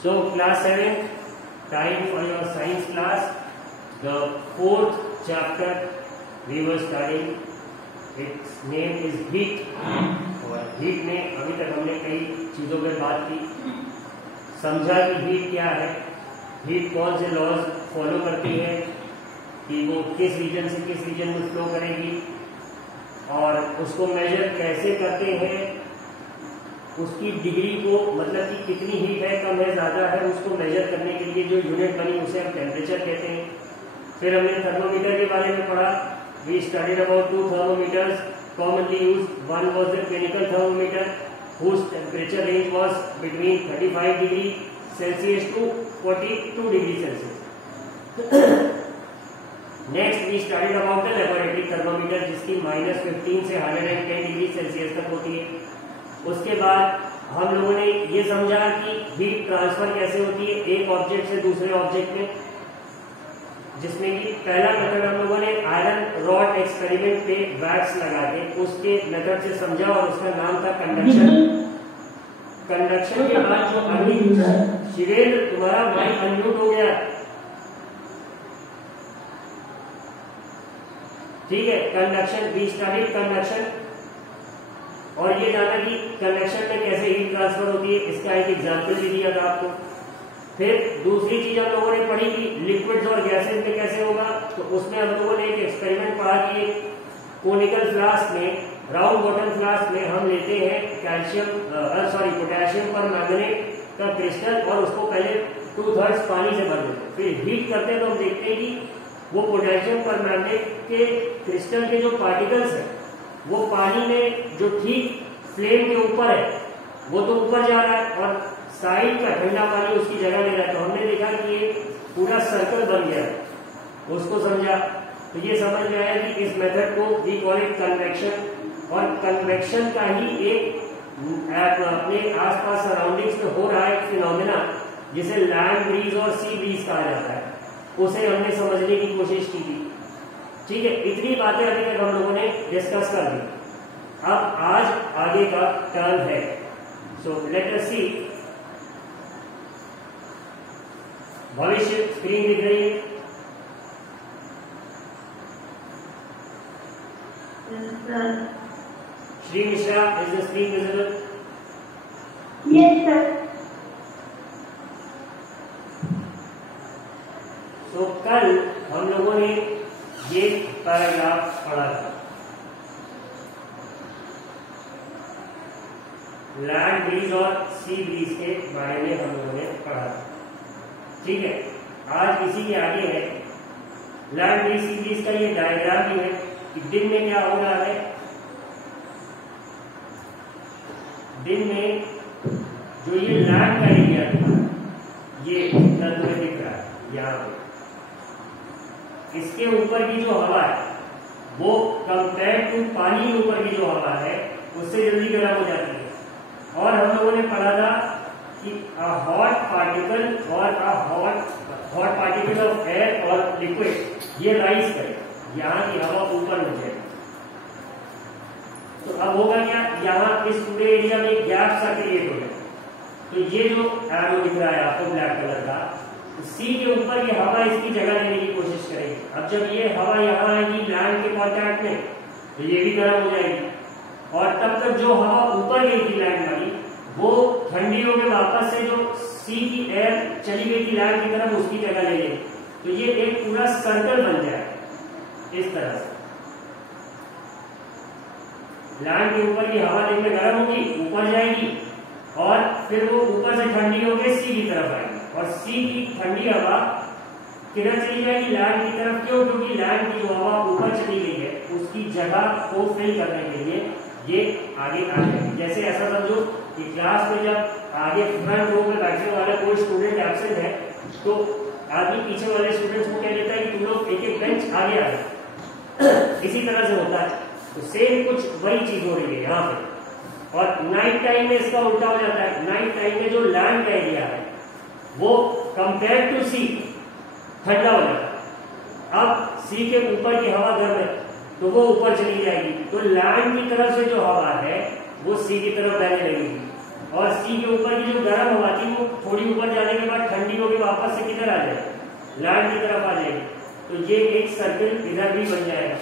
So class 7, time for your science class. The fourth chapter we were studying. Its name is heat. और heat में अभी तक हमने कई चीजों पर बात की, समझा कि हीट क्या है, हीट कौन से लॉज फॉलो करती है, कि वो किस रीजन से किस रीजन में फ्लो करेगी और उसको मेजर कैसे करते हैं, उसकी डिग्री को मतलब कि कितनी हीट है, कम है, ज्यादा है, उसको मेजर करने के लिए जो यूनिट बनी उसे हम टेम्परेचर कहते हैं। फिर हमने थर्मोमीटर के बारे में पढ़ा। We studied about 2 thermometers commonly used. One was the clinical thermometer whose temperature range was between 35 degree Celsius to 42 degree Celsius. Next we studied about the laboratory thermometer जिसकी -15 से 110 डिग्री सेल्सियस तक होती है। उसके बाद हम लोगों ने ये समझा कि हीट ट्रांसफर कैसे होती है एक ऑब्जेक्ट से दूसरे ऑब्जेक्ट में, जिसमें कि पहला मेथड हम लोगों ने आयरन रॉड एक्सपेरिमेंट पे वैक्स लगा के उसके मेथड से समझा और उसका नाम था कंडक्शन। कंडक्शन के बाद जो अभी शिवेंद्र तुम्हारा माइक अनम्यूट हो गया, ठीक है। कंडक्शन, वी स्टडीड कंडक्शन और ये जाना कि कंडक्शन में कैसे हीट ट्रांसफर होती है, इसका एक एग्जांपल भी दिया था आपको। फिर दूसरी चीज हम लोगों ने पढ़ी कि लिक्विड्स और गैसेस में कैसे होगा, तो उसमें हम लोगों ने एक एक्सपेरिमेंट पढ़ा कि एक कोनिकल फ्लास्क में, राउंड बॉटम फ्लास्क में हम लेते हैं पोटेशियम पर मैंगनेट का क्रिस्टल और उसको पहले 2/3 पानी से भर देते हैं। फिर हीट करते हैं तो हम देखते हैं कि वो पोटेशियम पर मैंगनेट के क्रिस्टल के जो पार्टिकल्स है वो पानी में जो ठीक फ्लेम के ऊपर है वो तो ऊपर जा रहा है और साइड का ठंडा पानी उसकी जगह ले रहा है। तो हमने देखा कि ये पूरा सर्कल बन गया है, उसको समझा। तो ये समझ में आया कि इस मेथड को वी कॉल इट कन्वेक्शन, और कन्वेक्शन का ही एक अपने आसपास सराउंडिंग्स में हो रहा है फिनोमेना जिसे लैंड ब्रीज और सी ब्रीज कहा जाता है, उसे हमने समझने की कोशिश की थी। ठीक है, इतनी बातें अभी तक हम लोगों ने डिस्कस कर दी। अब आज आगे का टर्न है। सो लेट अस सी। भविष्य स्क्रीन दिख रही है? Shri Mishra, is the screen visible? Yes sir. तो कल हम लोगों ने ये पैराग्राफ पढ़ा था, लैंड ब्रीज और सी ब्रीज के बारे में हम लोगों ने पढ़ा था। ठीक है, आज इसी के आगे है लैंड ब्रीज सी ब्रीज का ये डायग्राम भी है कि दिन में क्या हो रहा है। दिन में जो ये लैंड का एरिया था ये जितना तुम्हें दिख रहा है यहाँ पे, इसके ऊपर की जो हवा है वो कंपेयर टू पानी के ऊपर की जो हवा है उससे जल्दी गर्म हो जाती है। और हम लोगों ने पढ़ा था कि हॉट पार्टिकल और हॉट पार्टिकल ऑफ एयर और लिक्विड ये राइज करे, यहाँ की हवा ऊपर हो जाए। तो अब होगा क्या, यहाँ इस पूरे एरिया में गैप सा क्रिएट हो जाए। तो ये जो एरो दिख रहा है आपको ब्लैक कलर का, सी के ऊपर ये हवा इसकी जगह लेने की कोशिश करेगी। अब जब ये हवा यहाँ आएगी लैंड के कॉन्टैक्ट में तो ये भी गर्म हो जाएगी, और तब तक जो हवा ऊपर गई थी लैंड वाली वो ठंडी होकर वापस से जो सी की एयर चली गई थी लैंड की तरफ उसकी जगह ले लेगी। तो ये एक पूरा सर्कल बन जाए इस तरह से। लैंड के ऊपर की हवा देखने गर्म होगी, ऊपर जाएगी और फिर वो ऊपर से ठंडी होकर सी की तरफ आएगी, और सी की ठंडी हवा किधर चली जाएगी, लैंड की तरफ। क्यों? क्योंकि लैंड की जो हवा ऊपर चली गई है उसकी जगह को फिल करने के लिए ये आगे आ जाएगी। जैसे ऐसा समझो कि क्लास में जब आगे फ्रंट रो में बैठने वाला कोई स्टूडेंट एब्सेंट है तो आगे पीछे वाले स्टूडेंट्स को क्या देता है कि तुम लोग एक एक बेंच आगे आ जाए। इसी तरह से होता है। तो सेम कुछ वही चीज हो रही है यहाँ पे। और नाइट टाइम में इसका उल्टा हो जाता है। नाइट टाइम में जो लैंड का एरिया है वो कंपेयर टू सी ठंडा हो जाता है। अब सी के ऊपर की हवा गर्म है तो वो ऊपर चली जाएगी, तो लैंड की तरफ से जो हवा है वो सी की तरफ बहने लगेगी, और सी के ऊपर की जो गर्म हवा थी वो थोड़ी थोड़ी ऊपर जाने के बाद ठंडी होगी वापस से किधर आ जाएगी, लैंड की तरफ आ जाएगी। तो ये एक सर्कल इधर भी बन जाएगा।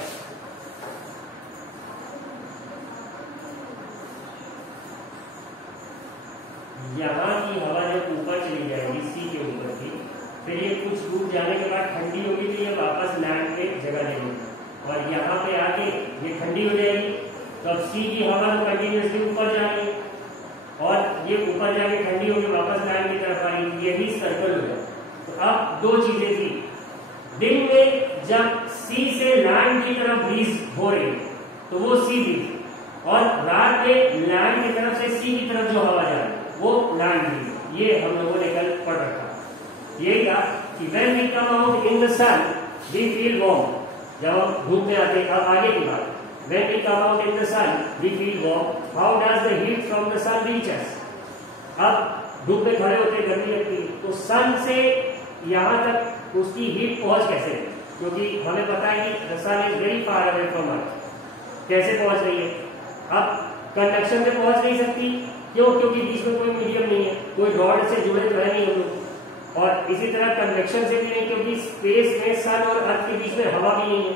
यहाँ की हवा जब ऊपर चली जाएगी सी के ऊपर की, फिर ये कुछ दूर जाने के बाद ठंडी होगी तो ये वापस लैंड पे जगह लेगी और यहाँ पे आके ये ठंडी हो जाएगी। तो अब सी की हवा तो कंटिन्यूसली ऊपर जाएगी और ये ऊपर जाके ठंडी होगी वापस लैंड की तरफ आएगी, यही सर्कल हो जाए। तो अब दो चीजें थी, दिन में जब सी से लैंड की तरफ ब्रीज हो रही तो वो सी ब्रीज, और रात में लैंड की तरफ से सी की तरफ जो हवा जा रही वो लैंड ब्रीज। ये हम लोगों ने कल पढ़ रखा। यही था कि when we come out in the sun we feel warm, जब हम धूप में आते हैं। अब आगे की बात, when we come out in the sun we feel warm, how does the heat from the sun reach us? अब धूप में खड़े होते गर्मी लगती है तो सन से यहाँ तक उसकी हीट पहुंच कैसे, क्योंकि हमें पता है कि the sun is very far away from us, कैसे पहुंच रही है। अब कंडक्शन में पहुंच नहीं सकती, क्यों? क्योंकि बीच में कोई मीडियम नहीं है, कोई रॉड से जुड़े तो है नहीं हम लोग, और इसी तरह कन्वेक्शन से भी नहीं, क्योंकि स्पेस में सन और अर्थ के बीच में हवा भी नहीं है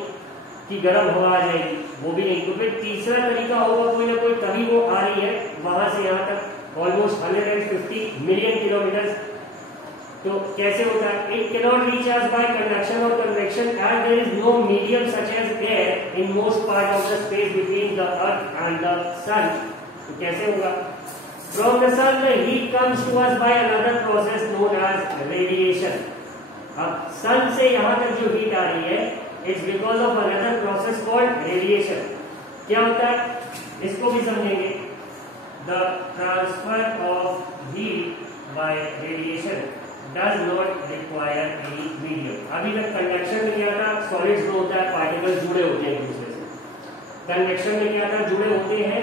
कि गर्म हवा आ जाएगी, वो भी नहीं। तो फिर तीसरा तरीका होगा कोई ना कोई, तभी वो आ रही है वहां से यहाँ तक ऑलमोस्ट 150 मिलियन किलोमीटर। तो कैसे होता है? It cannot reach us by conduction और convection as there is no medium such as air in most part of the space between the earth and the sun. तो कैसे होगा? From the sun, the heat comes to us by another process known as radiation. अब sun से यहाँ तक जो heat आ रही है, it's because of another process called radiation. क्या होता है? इसको भी समझेंगे। The transfer of heat by radiation does not require any medium. अभी तक conduction में क्या था? Solids में होता है, particles जुड़े होते हैं एक दूसरे से। Convection में क्या था? जुड़े होते हैं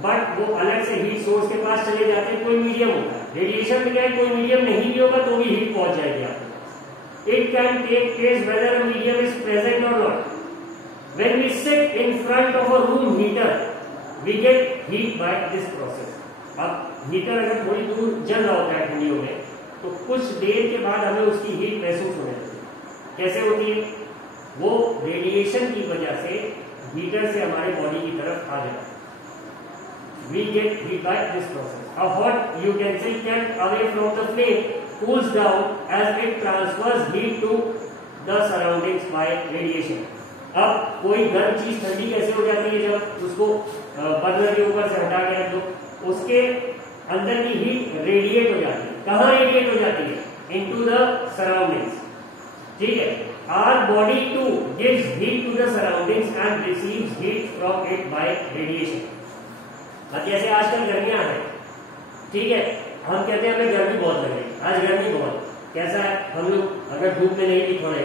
बट वो अलग से हीट सोर्स के पास चले जाते हैं, कोई मीडियम होता है। रेडिएशन में क्या है, कोई मीडियम नहीं भी होगा तो भी हीट पहुंच जाएगी आपको। It can take place whether a medium is present और not. When we sit in front of a room heater we get heat by this process. अब हीटर अगर थोड़ी दूर जल रहा होता है ठंडियों में तो कुछ देर के बाद हमें उसकी हीट महसूस होने लगती है। कैसे होती है? वो रेडिएशन की वजह से हीटर से हमारे बॉडी की तरफ आ जाता है। We get heat by this process. A hot utensil kept away from the flame cools down as it transfers heat to the surroundings by radiation. अब कोई गर्म चीज ठंडी कैसे हो जाती है? जब उसको बर्नर के ऊपर से हटा के रख दो, उसके अंदर की हीट रेडिएट हो जाती है। कहाँ रेडिएट हो जाती है? Into the surroundings. ठीक है? Our body too gives heat to the surroundings and receives heat from it by radiation. अब जैसे आजकल गर्मियां हैं, ठीक है, हम कहते हैं हमें गर्मी बहुत लग रही है, आज गर्मी बहुत कैसा है, हम लोग अगर धूप में नहीं भी खड़े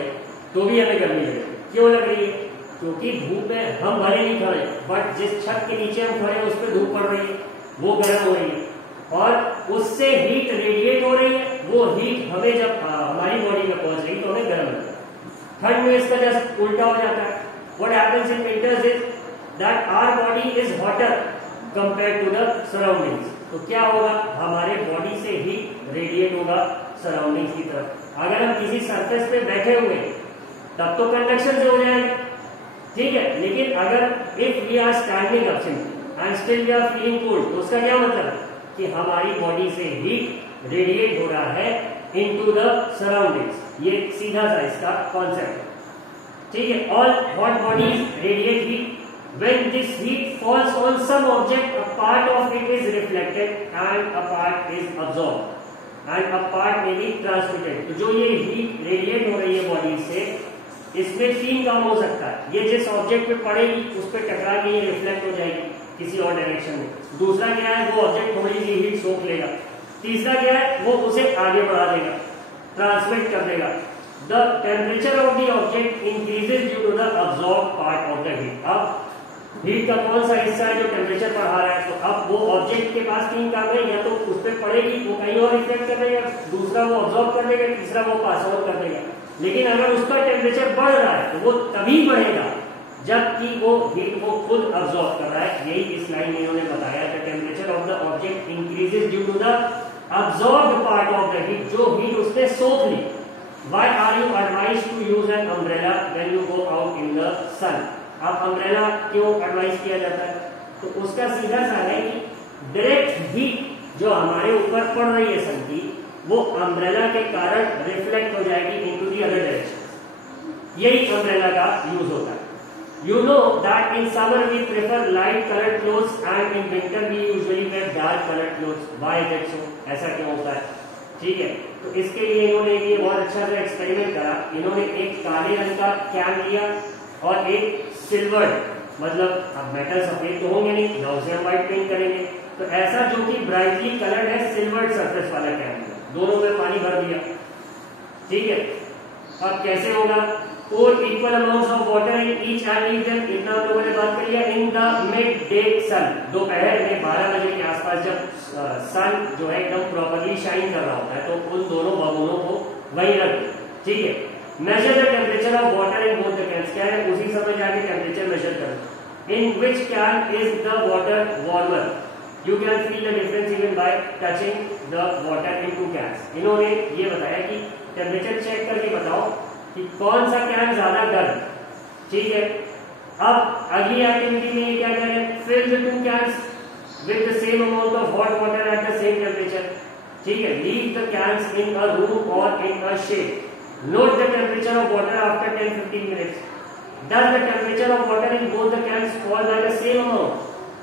तो भी हमें गर्मी लग रही है। क्यों लग रही है? क्योंकि धूप में हम भले नहीं खड़े बट जिस छत के नीचे हम खड़े उस पर धूप पड़ रही है, वो गर्म हो रही है और उससे हीट रेडिएट हो रही है। वो हीट हमें जब हमारी बॉडी में पहुंच रही तो हमें गर्म लगता है। ठंड में इसका जस्ट उल्टा हो जाता है। What happens in winters is that our body is hotter compare to the surroundings. तो क्या होगा? हमारे बॉडी से ही रेडिएट होगा सराउंडिंग्स की तरफ। अगर हम किसी सरफेस पे बैठे हुए तब तो कंडक्शन से हो जाएगा, ठीक है, लेकिन अगर if we are standing up and still we are feeling cold, तो उसका क्या मतलब है कि हमारी बॉडी से हीट रेडिएट हो रहा है इनटू द सराउंडिंग्स। ये सीधा सा इसका कॉन्सेप्ट, ठीक है। All hot bodies radiate heat. When this heat falls on some object, a part of it is reflected and a part is absorbed and a part may be transmitted. तो जो ये heat radiate हो रही है body से, इसमें तीन काम हो सकता है। ये जिस ऑब्जेक्ट पे पड़ेगी उस पर टकरा के ये रिफ्लेक्ट हो जाएगी किसी और डायरेक्शन में। दूसरा क्या है? वो ऑब्जेक्ट थोड़ी सी हीट सोख लेगा। तीसरा क्या है? वो उसे आगे बढ़ा देगा, ट्रांसमिट कर देगा। The temperature of the object increases due to the absorbed part of the heat. अब हीट का कौन सा हिस्सा है जो टेम्परेचर बढ़ा रहा है? तो अब वो ऑब्जेक्ट के पास तीन काम है, या तो उस पर पड़ेगी वो कहीं और रिफ्लेक्ट कर देगा, दूसरा वो ऑब्जॉर्व कर देगा, तीसरा वो पास ऑन कर देगा। लेकिन अगर उसका टेम्परेचर बढ़ रहा है तो वो तभी बढ़ेगा जबकि वो हीट वो खुद ऑब्जॉर्व कर रहा है। यही इस लाइन में इन्होंने बताया, the temperature of the object increases due to the absorbed part part of the heat, जो हीट उसने सोख ली। Why are you advised to use an umbrella when you go out in the sun? अब umbrella क्यों advice किया जाता है? तो उसका सीधा सा है कि डायरेक्ट हीट जो हमारे ऊपर पड़ रही है सन की, वो अम्ब्रेला के कारण रिफ्लेक्ट हो जाएगी इनटू दी अदर डायरेक्शन। यही अम्ब्रेला का यूज होता है। You know that in summer we prefer light colored clothes and in winter we usually wear dark colored clothes. Why is that so? ऐसा क्यों होता है? ठीक है, तो इसके लिए इन्होंने ये बहुत अच्छा सा एक्सपेरिमेंट करा। इन्होंने एक काले रंग का कैन लिया और एक सिल्वर, मतलब अब मेटल सफेद तो होंगे नहीं ना, उसे हम व्हाइट पेंट करेंगे, तो ऐसा जो कि ब्राइटली कलर्ड है सिल्वर सरफेस वाला कैन, दोनों में पानी भर दिया। ठीक है, अब कैसे होगा? Pour equal amounts of water in each and leave them, इतना हम लोगों ने बात कर लिया। In the midday sun, दोपहर में 12 बजे के आसपास जब सन जो है एकदम प्रॉपर्ली शाइन कर रहा होता है, तो उन दोनों बलूनों को वहीं रख दो। ठीक है, measure the temperature of water in both the cans, क्या है उसी समय जाके टेम्परेचर मेजर करो। In which can is the water warmer? You can feel the difference even by touching the water in two cans। इन्होंने ये बताया कि टेम्परेचर चेक करके बताओ कि कौन सा कैन ज्यादा गर्म। ठीक है, अब अगली एक्टिविटी में ये क्या करें? Fill the two cans with the same amount of hot water at the same temperature. ठीक है, leave the cans in a room और in a shade. Note the temperature of water after 10-15 minutes. Does the temperature of water in both the cans fall by the same amount?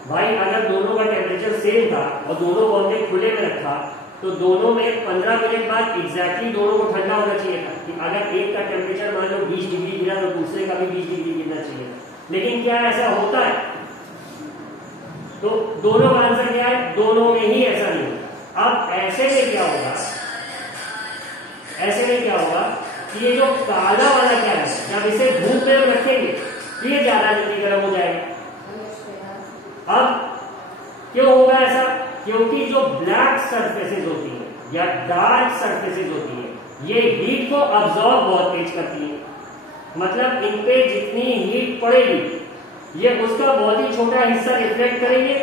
भाई अगर दोनों का temperature same था और दोनों को हमने खुले में रखा, तो दोनों में 15 मिनट बाद एग्जैक्टली दोनों को ठंडा होना चाहिए था। कि अगर एक का टेम्परेचर मान लो 20 डिग्री गिरा तो दूसरे का भी 20 डिग्री गिरना चाहिए। लेकिन क्या ऐसा होता है? तो दोनों का आंसर क्या है? दोनों में ही ऐसा नहीं होता। अब ऐसे में क्या होगा? ऐसे में क्या होगा कि ये जो काला वाला क्या है, जब इसे धूप में रखेंगे तो ये ज्यादा जल्दी गर्म हो जाएगा। अब क्यों होगा ऐसा? क्योंकि जो ब्लैक सरफेसेस होती है या डार्क सरफेसेस होती है, ये हीट को अब्सॉर्ब बहुत तेज करती है। मतलब इन पे जितनी हीट पड़ेगी ये उसका बहुत ही छोटा हिस्सा रिफ्लेक्ट करेंगे,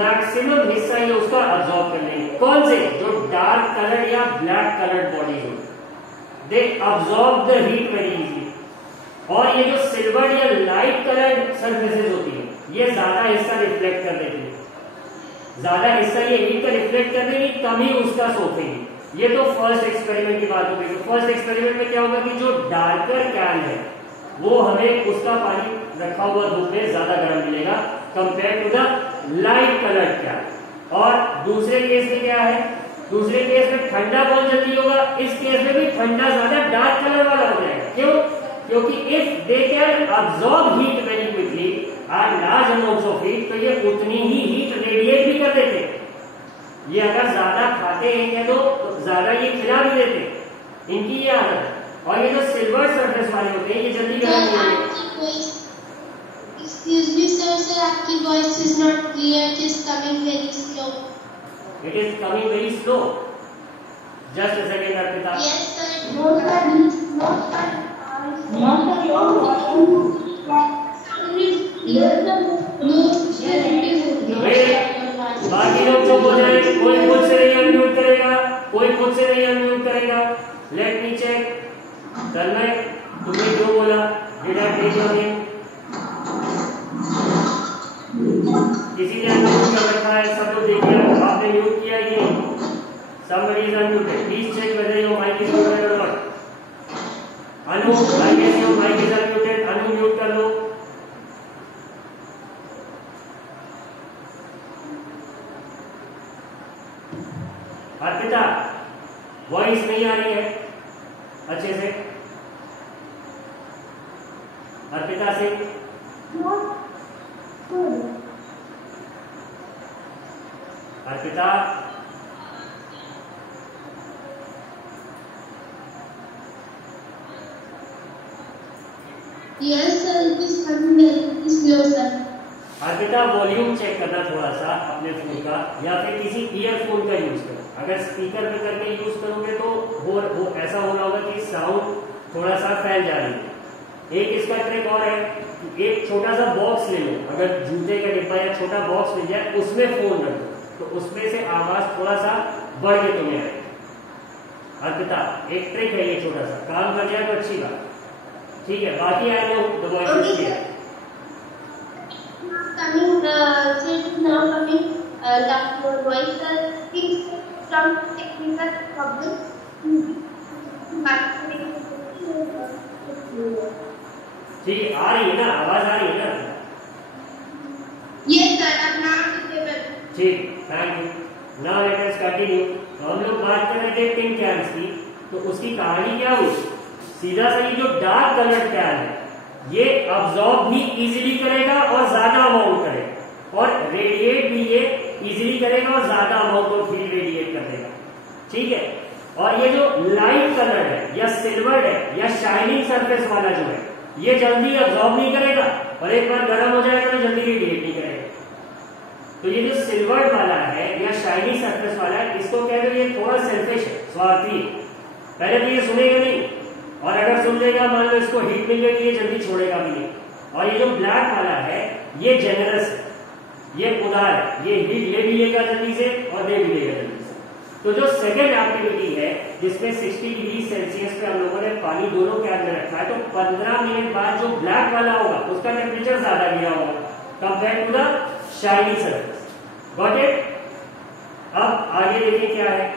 मैक्सिमम हिस्सा ये उसका अब्सॉर्ब कर लेंगे। कौन से? जो डार्क कलर या ब्लैक कलर्ड बॉडी हो, they absorb the heat very easily. और ये जो सिल्वर या लाइट कलर्ड सरफेसेस होती है, ये ज्यादा हिस्सा रिफ्लेक्ट कर देती है। ज्यादा हिस्सा ये हीट का रिफ्लेक्ट कर देंगे, कम ही उसका सोखेंगे। ये तो फर्स्ट एक्सपेरिमेंट की बात हो गई। तो फर्स्ट एक्सपेरिमेंट में क्या होगा कि जो डार्कर कैन है वो हमें उसका पानी रखा हुआ धूप में ज्यादा गर्म मिलेगा compare to the light coloured can. और दूसरे केस में क्या है? दूसरे केस में ठंडा बहुत जल्दी होगा, इस केस में भी ठंडा ज्यादा डार्क कलर वाला हो जाएगा। क्यों? क्योंकि if they can absorb heat very quickly at large amounts of heat, तो ये उतनी ही हीट रेडिएट भी कर देते हैं। ये अगर ज्यादा खाते हैं तो ज्यादा ये खिला भी देते हैं, इनकी ये आदत है। और ये जो सिल्वर सरफेस वाले होते हैं ये जल्दी गर्म नहीं होंगे। Excuse me sir, आपकी voice is not clear. It is coming very slow. It is coming very slow. Just a second, Arpita. Yes sir. No sir. No sir. बाकी लोग चुप हो जाए, कोई खुद से नहीं अनम्यूट करेगा, कोई खुद से नहीं अनम्यूट करेगा। Let me check. तन्मय, तुमने जो बोला, did I take your name? किसी ने अनम्यूट कर रखा है? सब लोग देखिए, आपने म्यूट किया ये। somebody is unmuted. Please check whether your mic is muted or not. Anu, I guess your mic is unmuted. Anu mute कर लो। अर्पिता, वॉइस नहीं आ रही है अच्छे से? अर्पिता से Arpita, Yes sir, it is coming very slow sir. Arpita volume check करना थोड़ा सा अपने फोन का, या फिर किसी ईयरफोन का यूज करो। अगर स्पीकर पे करके यूज करोगे तो वो ऐसा हो रहा होगा कि साउंड थोड़ा सा फैल जा रही है। एक इसका ट्रिक और है, एक छोटा सा बॉक्स ले लो, अगर जूते का डिब्बा या छोटा बॉक्स मिल जाए उसमें फोन रख दो, तो उसमें से आवाज थोड़ा सा बढ़ के तुम्हें आए। सतर्कता, एक ट्रिक है ये, छोटा सा काम कर जाए तो अच्छी बात। ठीक है, बाकी I know the voice is clear. Coming, since now coming, the voice things from technical problems. ठीक है, आ रही है ना आवाज, आ रही है ना? Yes sir, अब नाम टेबल। ठीक, thank you. Now let us continue. तो हम लोग बात कर रहे थे टिन कैन्स की, तो उसकी कहानी क्या हुई? सीधा सा ये जो डार्क कलर्ड कैन है ये अब्सॉर्ब भी इजीली करेगा और ज्यादा अमाउंट करेगा, और रेडिएट भी ये इजीली करेगा और ज्यादा अमाउंट ऑफ हीट रेडिएट कर देगा। ठीक है, और ये जो लाइट कलर है या सिल्वर्ड है या शाइनिंग सरफेस वाला जो है ये जल्दी अब्सॉर्ब नहीं करेगा, और एक बार गर्म हो जाएगा तो जल्दी रेडिएट नहीं करेगा। तो ये जो सिल्वर्ड वाला है या शाइनिंग सरफेस वाला है, इसको कहते हैं ये थोड़ा सेल्फिश है, स्वार्थी। पहले तो ये सुनेगा नहीं, और अगर सुन लेगा मान लो इसको हीट मिल गई ये जल्दी छोड़ेगा भी नहीं। और ये जो ब्लैक वाला है ये जेनरस है, ये उदार है, ये हीट ले भी लेगा जल्दी से और दे भी लेगा जल्दी से। तो जो सेकेंड एक्टिविटी है जिसमें 60 डिग्री सेल्सियस पे हम लोगों ने पानी दोनों कैन में रखा है, तो 15 मिनट बाद जो ब्लैक वाला होगा उसका टेम्परेचर ज्यादा गिरा होगा compare to the shiny surface. Got it? अब आगे देखिए क्या है।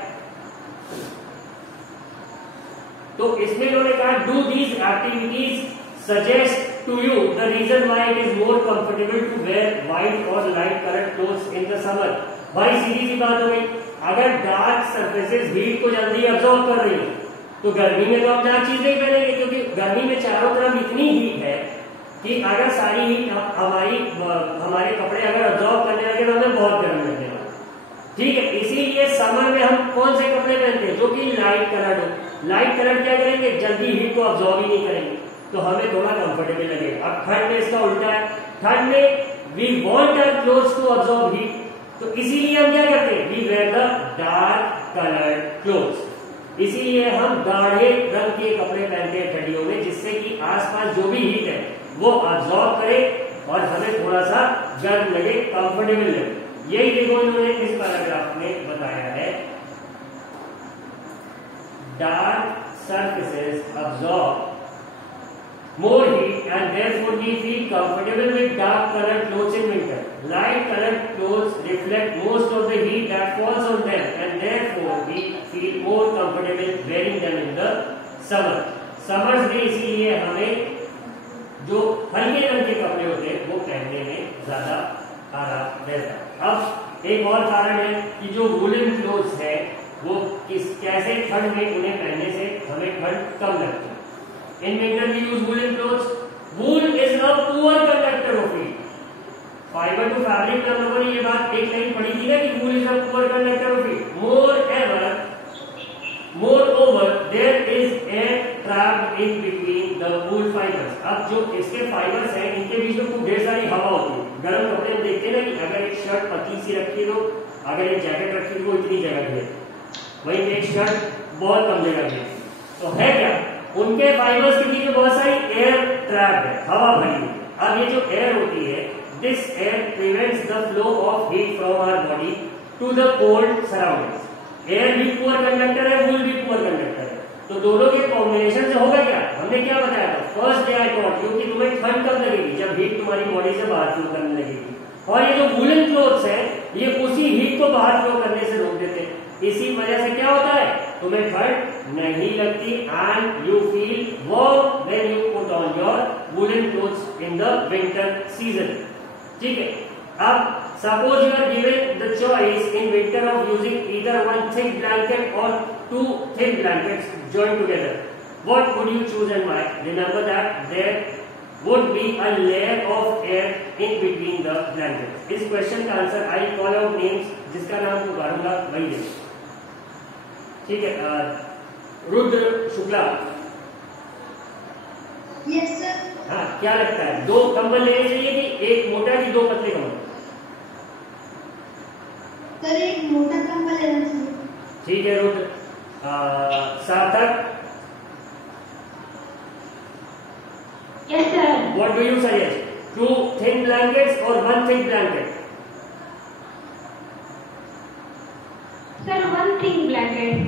तो इसमें इन्होंने कहा do these activities suggest to you the reason why it is more comfortable to wear white और light colour clothes in the summer. भाई सीधी सी बात हो गई, अगर डार्क सरफेसेस हीट को जल्दी अब्सॉर्ब कर रही है तो गर्मी में तो हम डार्क चीजें ही पहनेंगे, क्योंकि गर्मी में चारों तरफ इतनी हीट है कि अगर सारी हीट हमारे कपड़े अगर अब्सॉर्ब करने लगे तो हमें बहुत गर्म लगने वाला। ठीक है, इसीलिए समर में हम कौन से कपड़े पहनते हैं? जो कि लाइट कलर्ड हो। लाइट कलर क्या करेंगे? जल्दी हीट को अब्सॉर्ब ही नहीं करेंगे, तो हमें थोड़ा कंफर्टेबल लगेगा। अब ठंड में इसका उल्टा है, ठंड में we want our clothes to absorb heat, तो इसीलिए हम क्या करते हैं? We wear the dark coloured clothes. इसीलिए हम गाढ़े रंग के कपड़े पहनते हैं ठंडियों में, जिससे कि आसपास जो भी हीट है वो अब्सॉर्ब करे और हमें थोड़ा सा गर्म लगे, कंफर्टेबल लगे। यही देखो इन्होंने इस पैराग्राफ में बताया है, dark surfaces absorb more heat and therefore we feel comfortable with dark colored clothes in winter. Light colored clothes reflect most of the heat that falls on them and therefore we feel more comfortable wearing them in the summer. Summers में इसीलिए हमें जो हल्के रंग के कपड़े होते हैं वो पहनने में ज्यादा आराम रहता है। अब एक और कारण है कि जो वूलन क्लोथ्स है वो कैसे ठंड में उन्हें पहनने से हमें ठंड कम लगती है। In winter we use woollen clothes. Wool is a poor conductor of heat. Fibre to fabric में हम लोगों ने ये बात एक लाइन पढ़ी थी ना कि wool is a poor conductor of heat. Moreover there is air trapped in between the wool fibres. अब जो इसके फाइबर्स हैं इनके बीच में खूब ढेर सारी हवा होती है। गर्म कपड़े में देखते हैं ना कि अगर एक शर्ट पतली सी रखी हो, अगर एक जैकेट रखी हो इतनी जगह घेरे, वही एक शर्ट बहुत कम जगह घेरे। तो है क्या? उनके फाइबर्स के बीच में बहुत सारी एयर ट्रैप है, हवा भरी हुई। अब ये जो एयर होती है, this air prevents the flow of heat from our body to the cold surroundings. Air भी पुअर कंडक्टर है, वूल भी पुअर कंडक्टर है, तो दोनों के कॉम्बिनेशन से होगा क्या? हमने क्या बताया था first day I taught you कि तुम्हें ठंड कब लगेगी? जब हीट तुम्हारी बॉडी से बाहर फ्लो करने लगेगी। और ये जो वूलन क्लोथ्स है ये उसी हीट को बाहर फ्लो करने से रोक देते हैं। इसी वजह से क्या होता है? तुम्हें ठंड नहीं लगती and you feel warm when you put on your woollen clothes in the winter season. ठीक है, अब suppose you are given the choice in winter of using either one thick blanket or two thin blankets joined together. What would you choose and why? Remember that there would be a layer of air in between the blankets. इस question का answer I call out names, जिसका नाम पुकारूंगा वही दे। ठीक है, Rudra Shukla. Yes sir. हाँ, क्या लगता है? दो कंबल लेने चाहिए कि एक मोटा कि दो पतले कंबल? सर एक मोटा कंबल लेना चाहिए। ठीक है रुद्र। सार्थक, Yes sir. what do you suggest? Two thin blankets or one thick blanket? Sir, one thin blanket.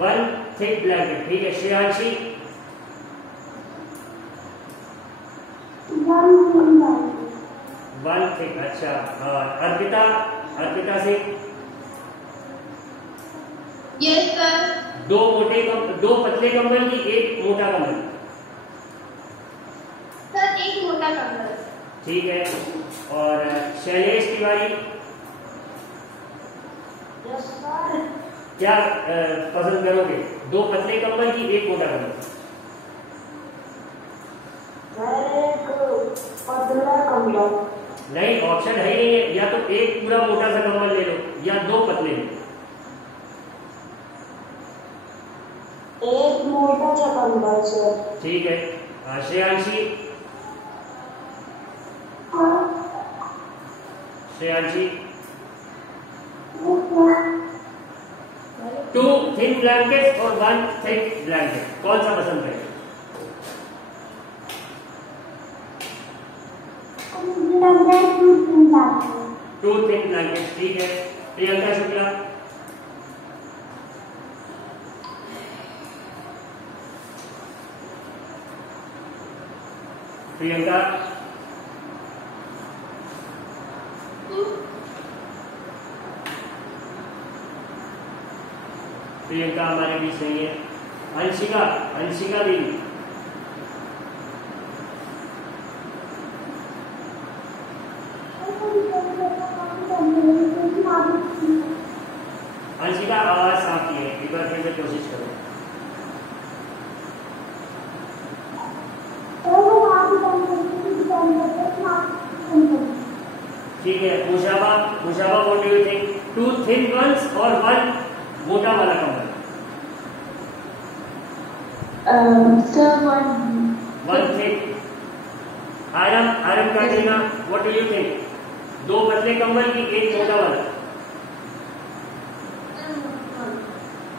1 thick blanket, ठीक है। श्रेयांशी 1 थिक, अच्छा। और अर्पिता सिंह यस सर। दो पतले कंबल की एक मोटा कंबल? सर एक मोटा कंबल। ठीक है। और शैलेश तिवारी यस सर। क्या पसंद करोगे, दो पतले कंबल की एक मोटा कंबल? एक पतला कंबल। नहीं, ऑप्शन है ही नहीं है, या तो एक पूरा मोटा सा कंबल ले लो या दो पतले। एक मोटा सा कंबल सर। ठीक है। श्रेयांशी 2 थिन ब्लैंकेट और 1 थिक ब्लैंकेट, कौन सा पसंद है? 2 थिन ब्लैंकेट, ठीक है। प्रियंका शुक्ला प्रियंका हमारे बीच नहीं है। अंशिका देवी अंशिका, आवाज साफ की है, एक बार फिर से कोशिश करो। ठीक है। Mushaba what do you think, 2 thin ones और 1 मोटा वाला कंबल? Sir 1 thick. आरम Katrina what do you think, 2 पतले कंबल की एक मोटा वाला?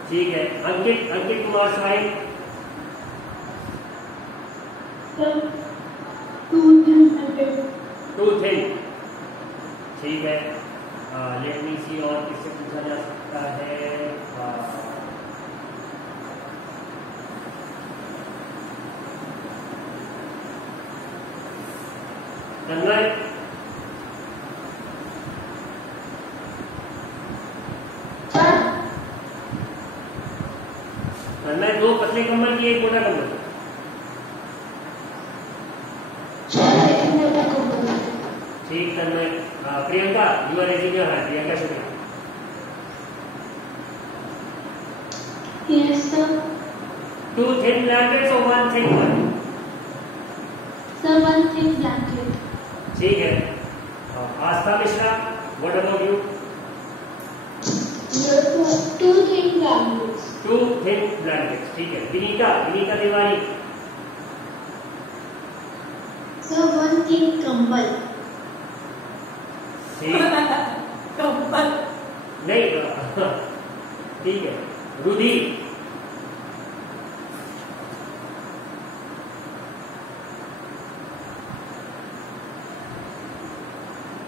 ठीक है। अंकित कुमार साहिल 2 थिन, ठीक है। लेट मी सी और किससे पूछा जा सकता है। तन्मय तन्मय 2 पतले कंबल की एक मोटा कंबल? ठीक Tanmay. Priyanka you are raising your hand, Priyanka Shukla. Yes sir. 2 thin blankets और 1 thick one? Sir 1 thick blanket. ठीक है। Astha Mishra what about you? 2 thick blankets. 2 thin blankets, ठीक है। विनीता तिवारी सर 1 थिक कंबल। कंबल नहीं, ठीक है। Rudhi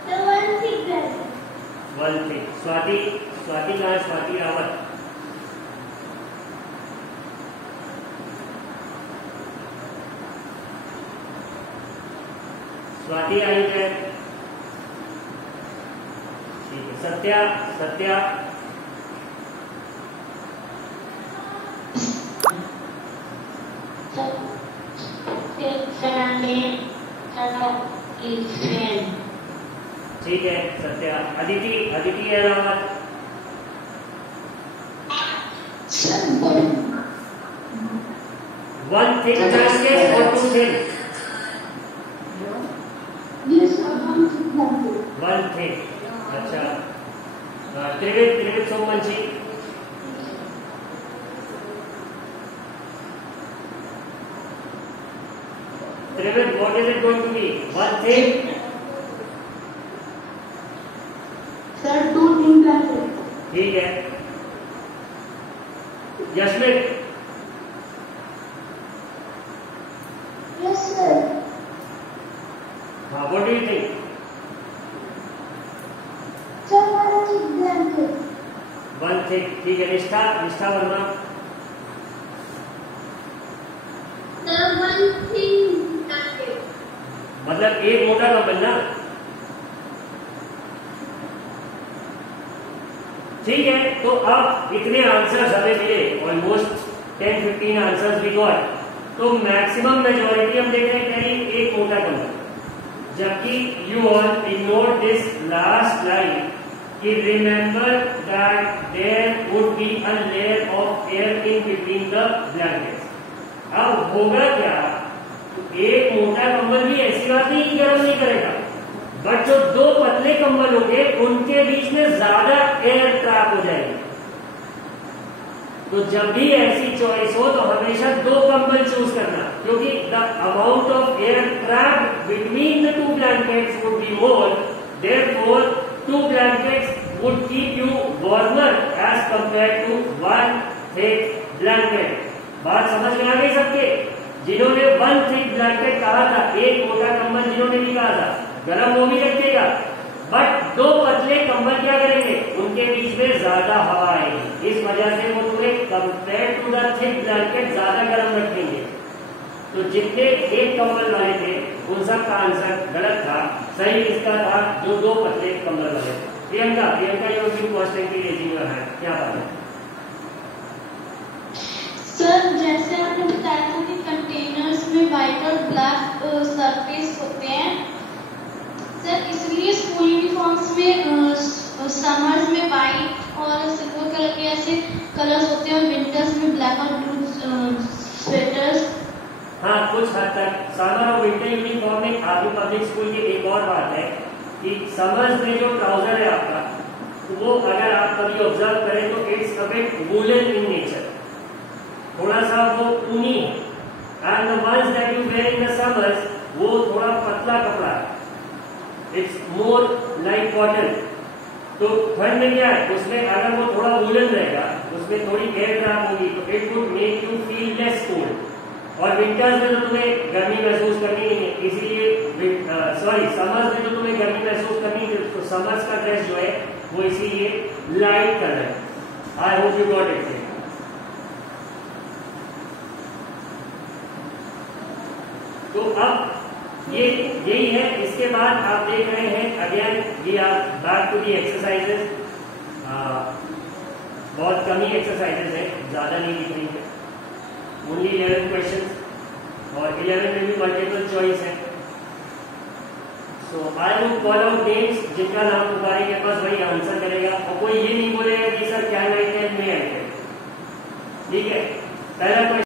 sir 1 thick blanket. 1 thick. Swati कहाँ है? स्वाति रावत स्वाति आई है, ठीक है। सत्या ठीक है। सत्या अदिति है रावत 1 थिक ब्लैंकेट और 2 थिन? 1 थिक, अच्छा। Trivid Somvanshi what is it going to be? 1 thick? Sir 2 thin blanket. ठीक है। Yashmit yes sir. हाँ, what do you think? Sir 1 thick blanket. 1 thick, ठीक है। निष्ठा वर्मा मतलब एक मोटा कंबल ना, ठीक है। तो अब इतने आंसर्स हमें मिले, ऑलमोस्ट 10-15 आंसर्स वी गॉट। तो मैक्सिमम मेजॉरिटी हम देख रहे हैं कहीं एक मोटा कंबल, जबकि you all ignore this last line कि remember that there would be a layer of air in between the blankets. अब होगा क्या, तो एक मोटा कंबल भी ऐसी बात नहीं कि गर्म नहीं करेगा, बट जो दो पतले कंबल होंगे उनके बीच में ज्यादा एयर ट्रैप हो जाएगी। तो जब भी ऐसी चॉइस हो तो हमेशा दो कंबल चूज करना, क्योंकि the amount of air trap between the two blankets would be more, therefore two blankets would keep you warmer as compare to one thick blanket. बात समझ में आ गई सबके? जिन्होंने वन थिक ब्लैंकेट कहा था, एक मोटा कंबल जिन्होंने भी कहा था, गर्म वो भी रखेगा, बट दो पतले कंबल क्या करेंगे, उनके बीच में ज्यादा हवा आएगी, इस वजह से वो तुम्हें compare to the thick blanket ज्यादा गर्म रखेंगे। तो जितने एक कंबल वाले थे उन सब का आंसर गलत था, सही इसका था जो दो पतले कंबल वाले थे। Priyanka you will constantly raising your hand, क्या बात है? सर जैसे आपने बताया था कि कंटेनर्स में व्हाइट और ब्लैक सरफेस होते हैं सर, इसलिए स्कूल यूनिफॉर्म्स में समर्स में व्हाइट और सिल्वर कलर के ऐसे कलर्स होते हैं और विंटर्स में ब्लैक और ब्लू स्वेटर्स। हाँ, कुछ हद तक समर और विंटर यूनिफॉर्म में आदि पब्लिक स्कूल की एक और बात है कि समर्स में जो ट्राउजर है आपका, तो वो अगर आप कभी ऑब्जर्व करें तो it's a bit woollen in nature, थोड़ा सा वो ऊनी है। And the ones that you wear in the summers वो थोड़ा पतला कपड़ा है, इट्स मोर लाइक कॉटन। तो ठंड में क्या है, उसमें अगर वो थोड़ा वूलन रहेगा, उसमें थोड़ी एयर ट्रैप होगी, तो it would make you feel less cold. और विंटर्स में तो तुम्हें गर्मी महसूस करनी नहीं है, इसीलिए समर्स में तो तुम्हें गर्मी महसूस करनी है, तो समर्स का ड्रेस जो है वो इसीलिए लाइट कलर है। I hope you got it. तो अब ये यही है। इसके बाद आप देख रहे हैं again we are back to the exercises. बहुत कम ही एक्सरसाइजेस है, ज्यादा नहीं दिख रही है, ओनली 11 क्वेश्चंस और 11 में भी मल्टीपल चॉइस है। So I would call out names, जिनका नाम पुकारेंगे बस वही आंसर करेगा, और कोई ये नहीं बोलेगा कि सर क्या लाइट है, मैं ठीक है। पहला क्वेश्चन